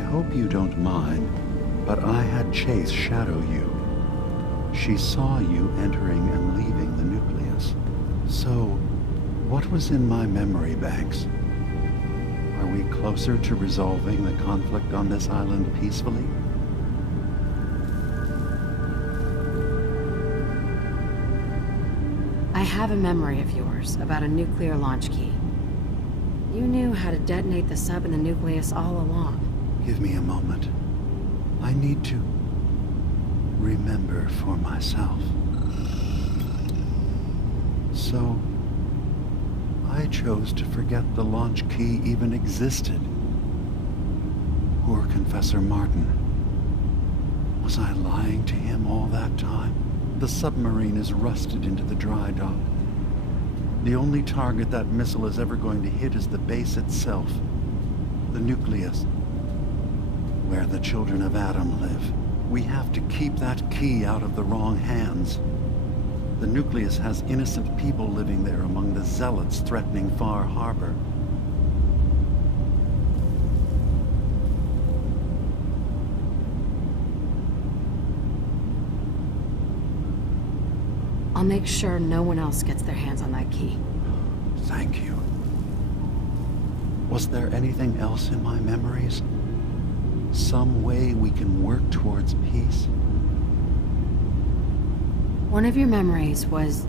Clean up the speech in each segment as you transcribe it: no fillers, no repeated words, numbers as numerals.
hope you don't mind, but I had Chase shadow you. She saw you entering and leaving the nucleus. So, what was in my memory banks? Are we closer to resolving the conflict on this island peacefully? I have a memory of yours about a nuclear launch key. You knew how to detonate the sub in the nucleus all along. Give me a moment. I need to remember for myself. So, I chose to forget the launch key even existed. Poor Confessor Martin. Was I lying to him all that time? The submarine is rusted into the dry dock. The only target that missile is ever going to hit is the base itself, the nucleus, where the children of Adam live. We have to keep that key out of the wrong hands. The nucleus has innocent people living there among the zealots threatening Far Harbor. I'll make sure no one else gets their hands on that key. Thank you. Was there anything else in my memories? Some way we can work towards peace? One of your memories was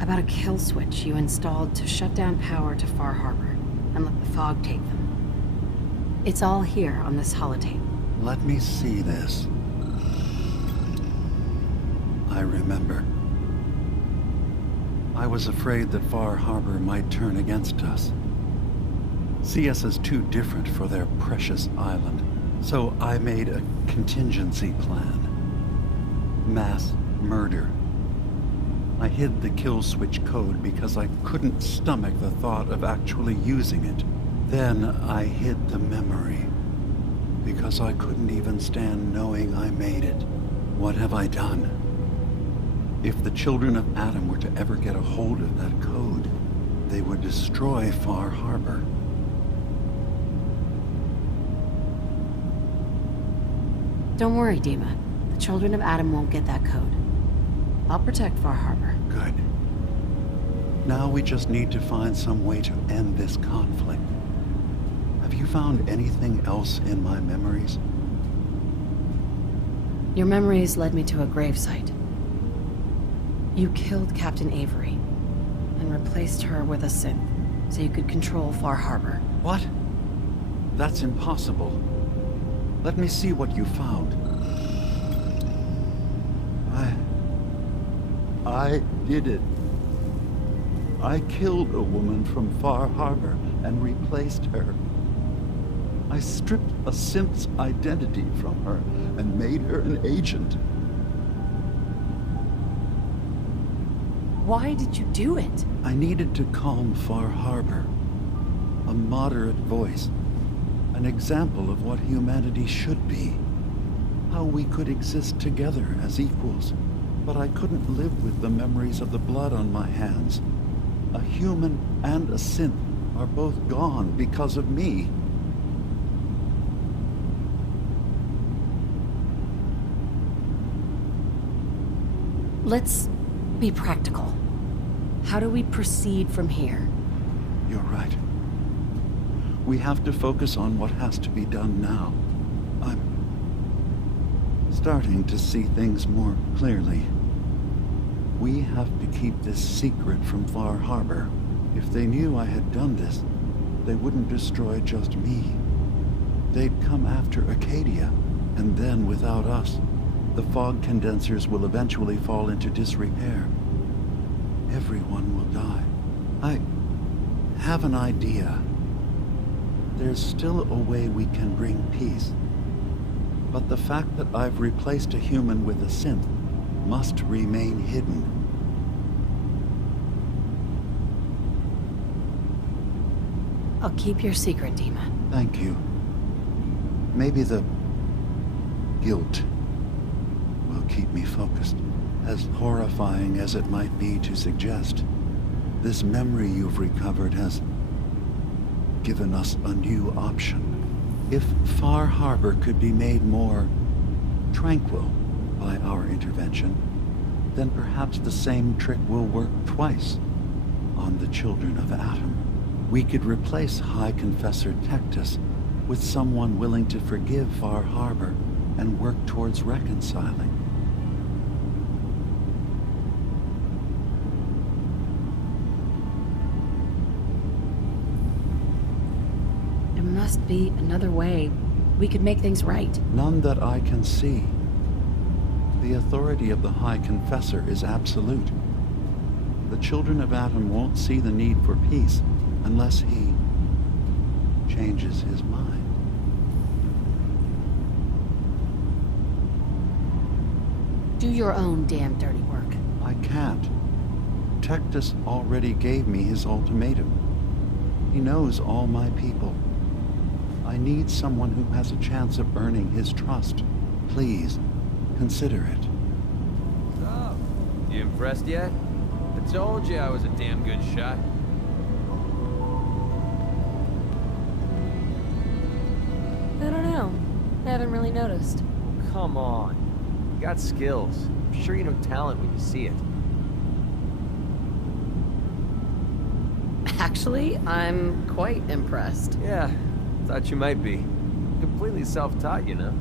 about a kill switch you installed to shut down power to Far Harbor and let the fog take them. It's all here on this holotape. Let me see this. I remember. I was afraid that Far Harbor might turn against us. See us as too different for their precious island. So I made a contingency plan. Mass murder. I hid the kill switch code because I couldn't stomach the thought of actually using it. Then I hid the memory because I couldn't even stand knowing I made it. What have I done? If the children of Adam were to ever get a hold of that code, they would destroy Far Harbor. Don't worry, Dima. The children of Adam won't get that code. I'll protect Far Harbor. Good. Now we just need to find some way to end this conflict. Have you found anything else in my memories? Your memories led me to a gravesite. You killed Captain Avery and replaced her with a synth so you could control Far Harbor. What? That's impossible. Let me see what you found. I did it. I killed a woman from Far Harbor and replaced her. I stripped a synth's identity from her and made her an agent. Why did you do it? I needed to calm Far Harbor. A moderate voice. An example of what humanity should be. How we could exist together as equals. But I couldn't live with the memories of the blood on my hands. A human and a synth are both gone because of me. Let's be practical. How do we proceed from here? You're right. We have to focus on what has to be done now. I'm starting to see things more clearly. We have to keep this secret from Far Harbor. If they knew I had done this, they wouldn't destroy just me. They'd come after Acadia, and then without us, the fog condensers will eventually fall into disrepair. Everyone will die. I have an idea. There's still a way we can bring peace. But the fact that I've replaced a human with a synth must remain hidden. I'll keep your secret, Dima. Thank you. Maybe the guilt will keep me focused. As horrifying as it might be to suggest, this memory you've recovered has given us a new option. If Far Harbor could be made more tranquil by our intervention, then perhaps the same trick will work twice on the children of Atom. We could replace High Confessor Tectus with someone willing to forgive Far Harbor and work towards reconciling. There must be another way we could make things right. None that I can see. The authority of the High Confessor is absolute. The children of Atom won't see the need for peace unless he changes his mind. Do your own damn dirty work. I can't. Tectus already gave me his ultimatum. He knows all my people. I need someone who has a chance of earning his trust. Please, consider it. So, you impressed yet? I told you I was a damn good shot. I don't know. I haven't really noticed. Come on. You got skills. I'm sure you know talent when you see it. Actually, I'm quite impressed. Yeah, thought you might be. Completely self-taught, you know.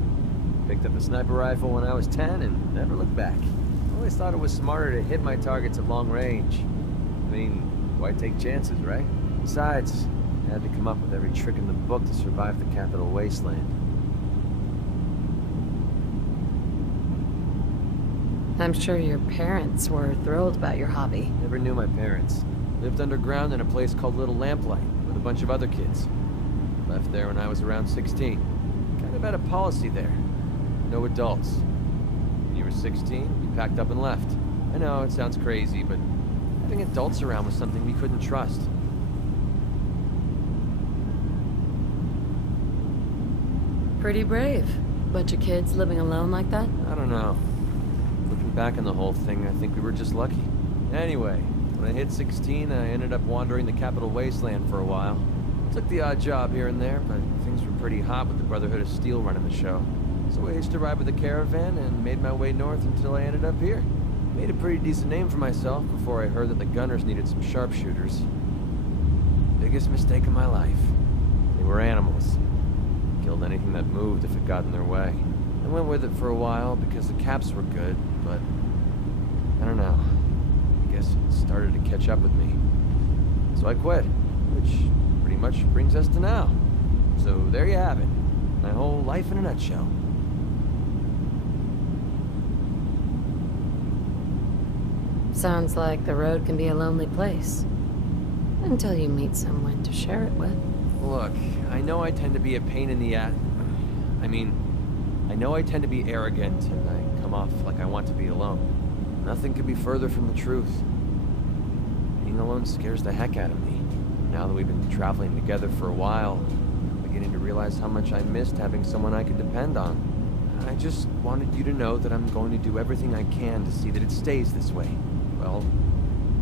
Picked up a sniper rifle when I was 10 and never looked back. Always thought it was smarter to hit my targets at long range. I mean, why take chances, right? Besides, I had to come up with every trick in the book to survive the Capital Wasteland. I'm sure your parents were thrilled about your hobby. Never knew my parents. Lived underground in a place called Little Lamplight with a bunch of other kids. Left there when I was around 16. Kind of had a policy there. No adults. When you were 16, you packed up and left. I know, it sounds crazy, but having adults around was something we couldn't trust. Pretty brave. Bunch of kids living alone like that? I don't know. Looking back on the whole thing, I think we were just lucky. Anyway, when I hit 16, I ended up wandering the Capital Wasteland for a while. Took the odd job here and there, but things were pretty hot with the Brotherhood of Steel running the show. So I hitched a ride with a caravan and made my way north until I ended up here. Made a pretty decent name for myself before I heard that the Gunners needed some sharpshooters. Biggest mistake of my life. They were animals. Killed anything that moved if it got in their way. I went with it for a while because the caps were good, but I don't know. I guess it started to catch up with me. So I quit, which pretty much brings us to now. So there you have it. My whole life in a nutshell. Sounds like the road can be a lonely place. Until you meet someone to share it with. Look, I know I tend to be a pain in the ass. I know I tend to be arrogant and I come off like I want to be alone. Nothing could be further from the truth. Being alone scares the heck out of me. Now that we've been traveling together for a while, I'm beginning to realize how much I missed having someone I could depend on. I just wanted you to know that I'm going to do everything I can to see that it stays this way. Well,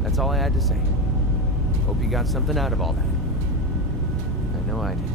that's all I had to say. Hope you got something out of all that. I know I did.